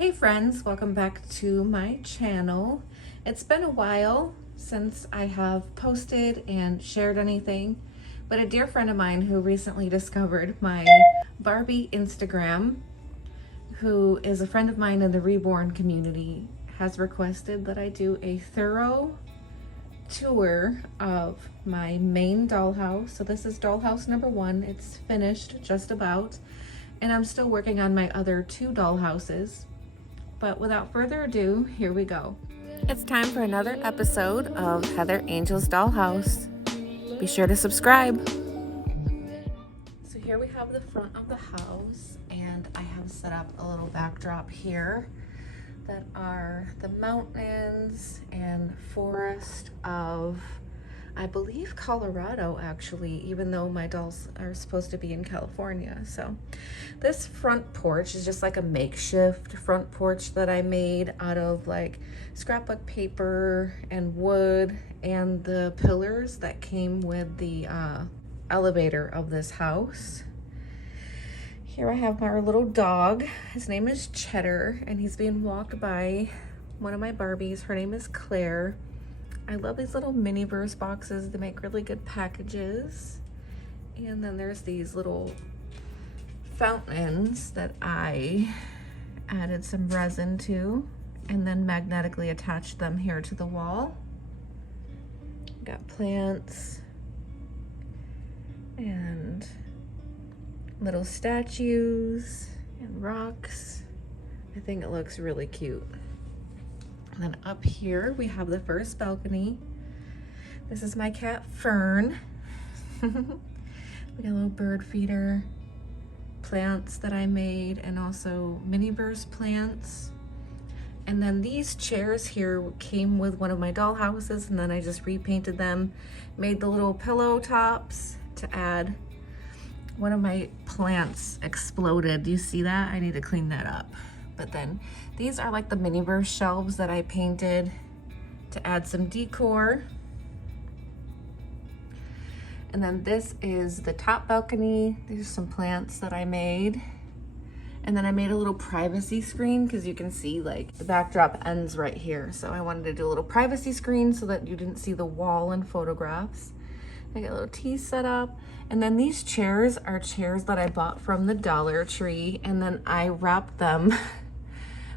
Hey friends, welcome back to my channel. It's been a while since I have posted and shared anything, but a dear friend of mine who recently discovered my Barbie Instagram, who is a friend of mine in the reborn community, has requested that I do a thorough tour of my main dollhouse. So this is dollhouse number 1. It's finished just about, and I'm still working on my other 2 dollhouses. But without further ado, here we go. It's time for another episode of Heather Angel's Dollhouse. Be sure to subscribe. So here we have the front of the house, and I have set up a little backdrop here that are the mountains and forest of, I believe, Colorado, actually, even though my dolls are supposed to be in California. So this front porch is just like a makeshift front porch that I made out of like scrapbook paper and wood and the pillars that came with the elevator of this house. Here I have our little dog. His name is Cheddar, and he's being walked by one of my Barbies. Her name is Claire. I love these little mini-verse boxes. They make really good packages. And then there's these little fountains that I added some resin to and then magnetically attached them here to the wall. Got plants and little statues and rocks. I think it looks really cute. And then up here we have the first balcony. This is my cat Fern. We got a little bird feeder, plants that I made, and also mini verse plants. And then these chairs here came with one of my doll houses, and then I just repainted them, made the little pillow tops to add. One of my plants exploded. Do you see that? I need to clean that up. But then these are like the mini-verse shelves that I painted to add some decor. And then this is the top balcony. These are some plants that I made. And then I made a little privacy screen because you can see like the backdrop ends right here. So I wanted to do a little privacy screen so that you didn't see the wall and photographs. I got a little tea set up. And then these chairs are chairs that I bought from the Dollar Tree, and then I wrapped them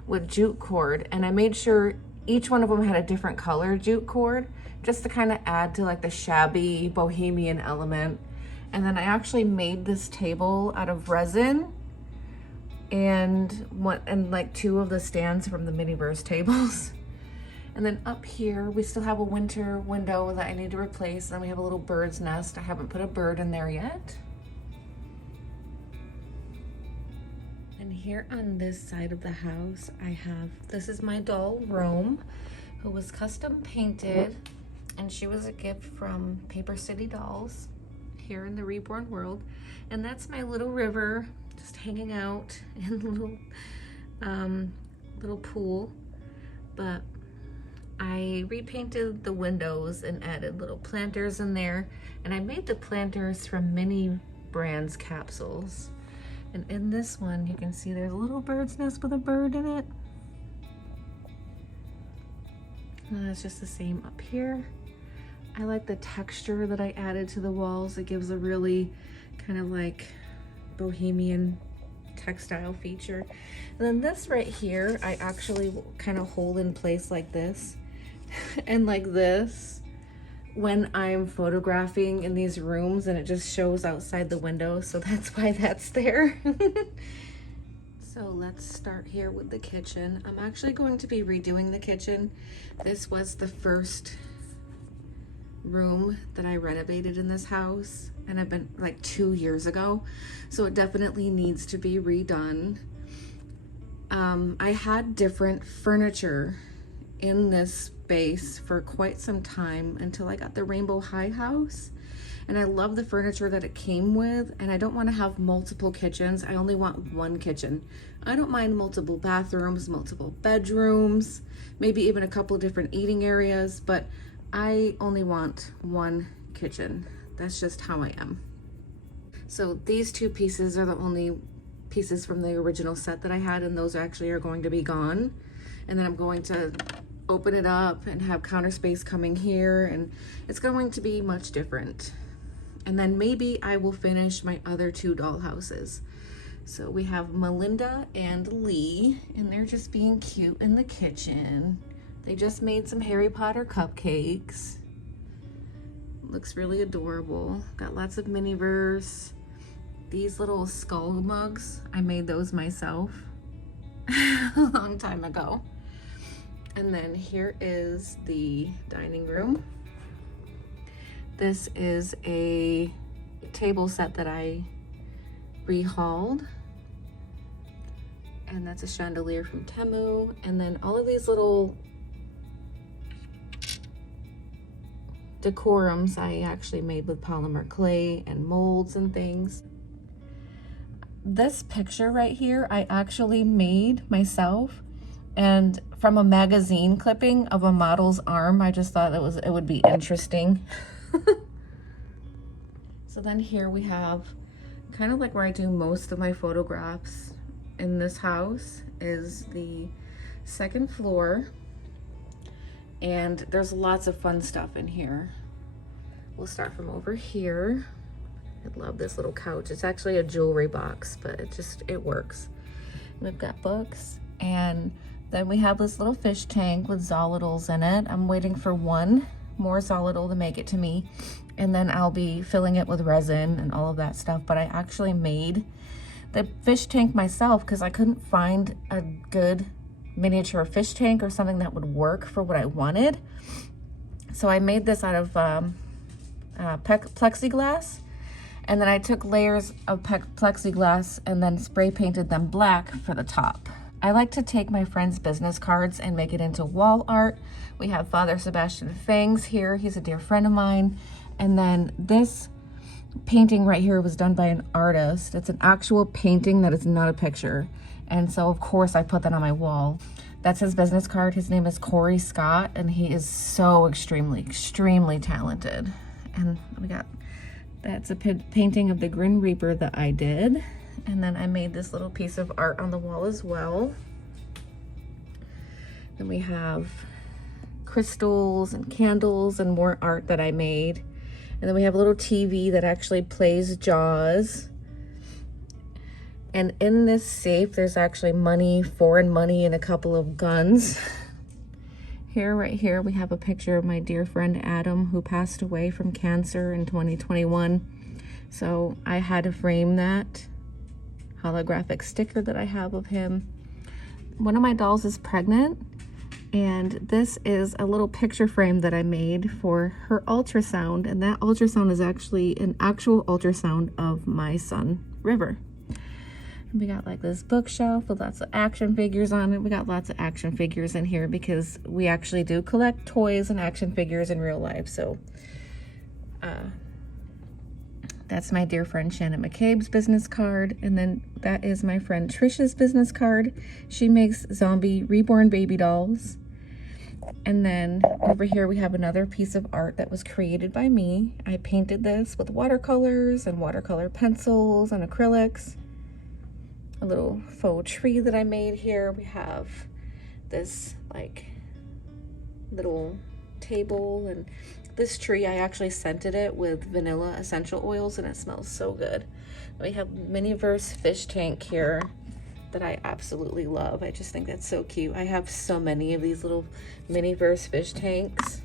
with jute cord, and I made sure each one of them had a different color jute cord just to kind of add to like the shabby bohemian element. And then I actually made this table out of resin and like 2 of the stands from the mini-verse tables. And then up here, we still have a winter window that I need to replace. And we have a little bird's nest. I haven't put a bird in there yet. And here on this side of the house, this is my doll, Rome, who was custom painted. And she was a gift from Paper City Dolls here in the reborn world. And that's my little river, just hanging out in the little pool. But I repainted the windows and added little planters in there, and I made the planters from Mini Brands capsules. And in this one, you can see there's a little bird's nest with a bird in it. And it's just the same up here. I like the texture that I added to the walls. It gives a really kind of like bohemian textile feature. And then this right here, I actually kind of hold in place like this and like this when I'm photographing in these rooms, and it just shows outside the window, so that's why that's there. So let's start here with the kitchen. I'm actually going to be redoing the kitchen. This was the first room that I renovated in this house, and I've been like 2 years ago, so it definitely needs to be redone. I had different furniture in this space for quite some time until I got the Rainbow High house, and I love the furniture that it came with, and I don't want to have multiple kitchens. I only want one kitchen. I don't mind multiple bathrooms, multiple bedrooms, maybe even a couple of different eating areas, but I only want one kitchen. That's just how I am. So these 2 pieces are the only pieces from the original set that I had, and those actually are going to be gone. And then I'm going to open it up and have counter space coming here, and it's going to be much different. And then maybe I will finish my other 2 dollhouses. So we have Melinda and Lee, and they're just being cute in the kitchen. They just made some Harry Potter cupcakes. Looks really adorable. Got lots of Miniverse. These little skull mugs, I made those myself a long time ago. And then here is the dining room. This is a table set that I rehauled. And that's a chandelier from Temu. And then all of these little decorums I actually made with polymer clay and molds and things. This picture right here I actually made myself, and from a magazine clipping of a model's arm. I just thought it would be interesting. So then here we have kind of like where I do most of my photographs in this house is the 2nd floor, and there's lots of fun stuff in here. We'll start from over here. I love this little couch. It's actually a jewelry box, but it works. We've got books, and then we have this little fish tank with Zolidals in it. I'm waiting for one more Zolidal to make it to me, and then I'll be filling it with resin and all of that stuff. But I actually made the fish tank myself because I couldn't find a good miniature fish tank or something that would work for what I wanted. So I made this out of plexiglass, and then I took layers of plexiglass and then spray painted them black for the top. I like to take my friends' business cards and make it into wall art. We have Father Sebastian Fangs here. He's a dear friend of mine. And then this painting right here was done by an artist. It's an actual painting that is not a picture. And so of course I put that on my wall. That's his business card. His name is Corey Scott, and he is so extremely talented. And we got, that's a painting of the Grim Reaper that I did. And then I made this little piece of art on the wall as well. Then we have crystals and candles and more art that I made. And then we have a little TV that actually plays Jaws. And in this safe, there's actually money, foreign money, and a couple of guns. Here, right here, we have a picture of my dear friend Adam, who passed away from cancer in 2021. So I had to frame that holographic sticker that I have of him. One of my dolls is pregnant, and this is a little picture frame that I made for her ultrasound, and that ultrasound is actually an actual ultrasound of my son, River. We got like this bookshelf with lots of action figures on it. We got lots of action figures in here because we actually do collect toys and action figures in real life. So that's my dear friend Shannon McCabe's business card. And then that is my friend Trisha's business card. She makes zombie reborn baby dolls. And then over here we have another piece of art that was created by me. I painted this with watercolors and watercolor pencils and acrylics. A little faux tree that I made here. We have this like little table, and this tree I actually scented it with vanilla essential oils, and it smells so good. We have Miniverse fish tank here that I absolutely love. I just think that's so cute. I have so many of these little Miniverse fish tanks.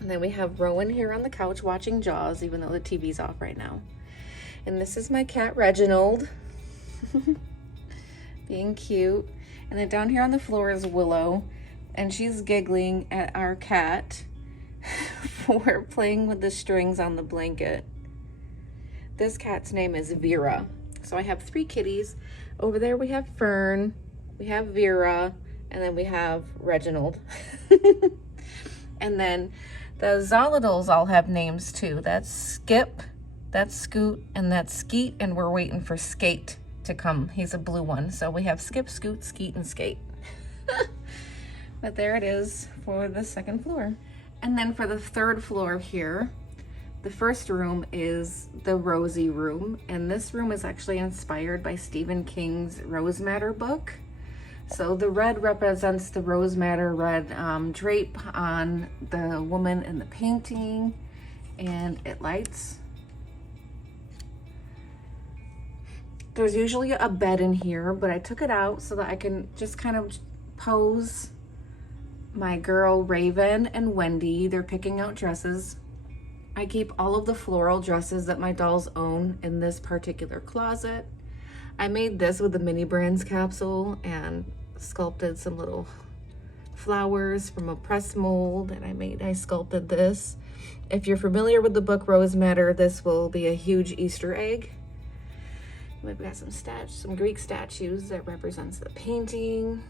And then we have Rowan here on the couch watching Jaws, even though the TV's off right now. And this is my cat Reginald. Being cute. And then down here on the floor is Willow, and she's giggling at our cat for playing with the strings on the blanket. This cat's name is Vera. So I have 3 kitties. Over there we have Fern, we have Vera, and then we have Reginald. And then the Zolidals all have names too. That's Skip, that's Scoot, and that's Skeet, and we're waiting for Skate to come. He's a blue one. So we have Skip, Scoot, Skeet, and Skate. But there it is for the 2nd floor. And then for the 3rd floor here, The first room is the Rosy room, and this room is actually inspired by Stephen King's Rose Madder book. So the red represents the rose madder red drape on the woman in the painting, and it lights. There's usually a bed in here, but I took it out so that I can just kind of pose my girl Raven and Wendy. They're picking out dresses. I keep all of the floral dresses that my dolls own in this particular closet. I made this with the Mini Brands capsule and sculpted some little flowers from a press mold, and I sculpted this. If you're familiar with the book Rose Madder, this will be a huge Easter egg. We've got some Greek statues that represents the painting.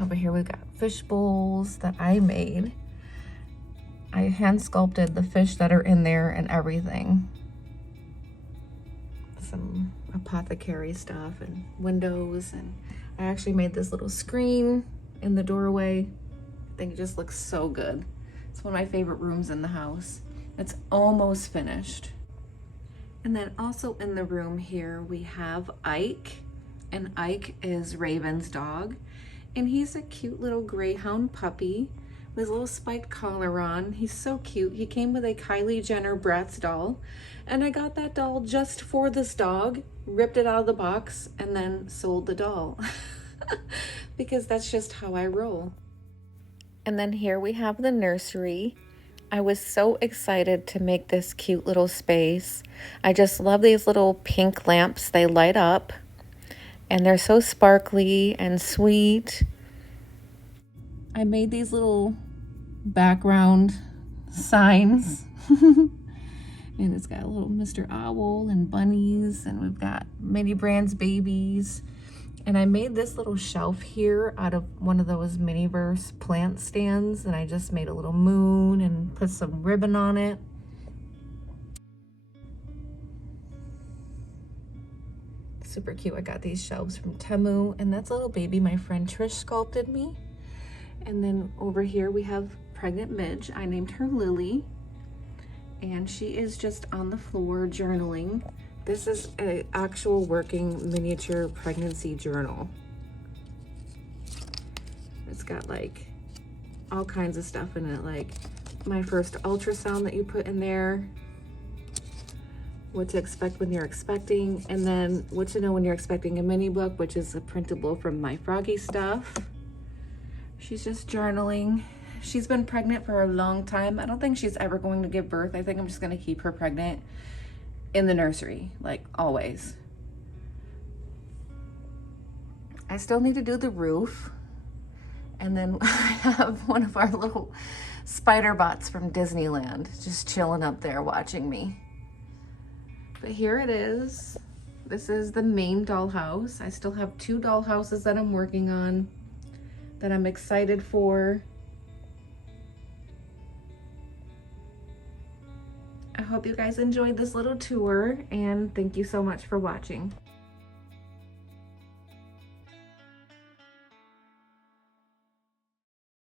Over here we've got fish bowls that I made. I hand sculpted the fish that are in there and everything. Some apothecary stuff and windows, and I actually made this little screen in the doorway. I think it just looks so good. It's one of my favorite rooms in the house. It's almost finished. And then also in the room here we have Ike, and Ike is Raven's dog, and he's a cute little greyhound puppy with his little spiked collar on. He's so cute. He came with a Kylie Jenner Bratz doll, and I got that doll just for this dog, ripped it out of the box, and then sold the doll because that's just how I roll. And then here we have the nursery. I was so excited to make this cute little space. I just love these little pink lamps. They light up and they're so sparkly and sweet. I made these little background signs and it's got a little Mr. Owl and bunnies, and we've got Mini Brands babies. And I made this little shelf here out of one of those Miniverse plant stands, and I just made a little moon and put some ribbon on it. Super cute. I got these shelves from Temu, and that's a little baby my friend Trish sculpted me. And then over here we have pregnant Midge. I named her Lily, and she is just on the floor journaling. This is an actual working miniature pregnancy journal. It's got like all kinds of stuff in it, like my first ultrasound that you put in there, what to expect when you're expecting, and then what to know when you're expecting a mini book, which is a printable from My Froggy Stuff. She's just journaling. She's been pregnant for a long time. I don't think she's ever going to give birth. I think I'm just going to keep her pregnant in the nursery, like always. I still need to do the roof. And then I have one of our little spider bots from Disneyland just chilling up there watching me. But here it is. This is the main dollhouse. I still have 2 dollhouses that I'm working on that I'm excited for. I hope you guys enjoyed this little tour, and thank you so much for watching.